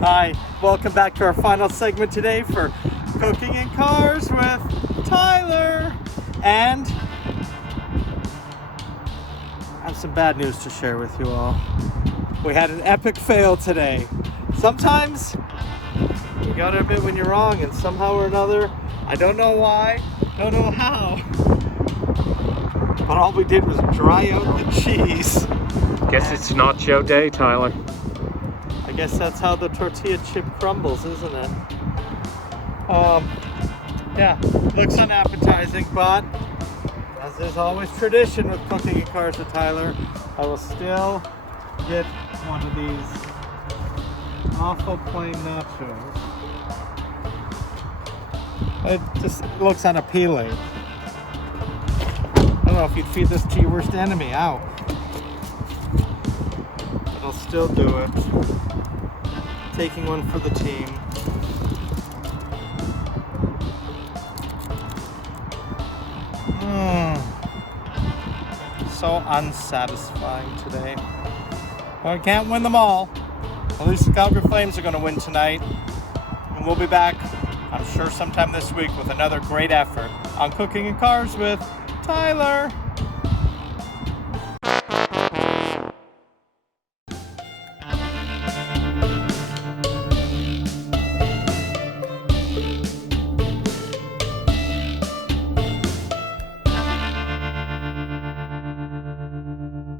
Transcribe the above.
Hi, welcome back to our final segment today for Cooking in Cars with Tyler. And I have some bad news to share with you all. We had an epic fail today. Sometimes you gotta admit when you're wrong, and somehow or another, I don't know why, don't know how, but all we did was dry out the cheese. Guess it's Nacho day, Tyler. I guess that's how the tortilla chip crumbles, isn't it? Yeah, looks unappetizing, but as is always tradition with Cooking in Cars with Tyler, I will still get one of these awful plain nachos. It just looks unappealing. I don't know if you'd feed this to your worst enemy. Ow. But I'll still do it. Taking one for the team. So unsatisfying today. Well, I can't win them all. At least the Calgary Flames are going to win tonight. And we'll be back, I'm sure, sometime this week with another great effort on Cooking in Cars with Tyler.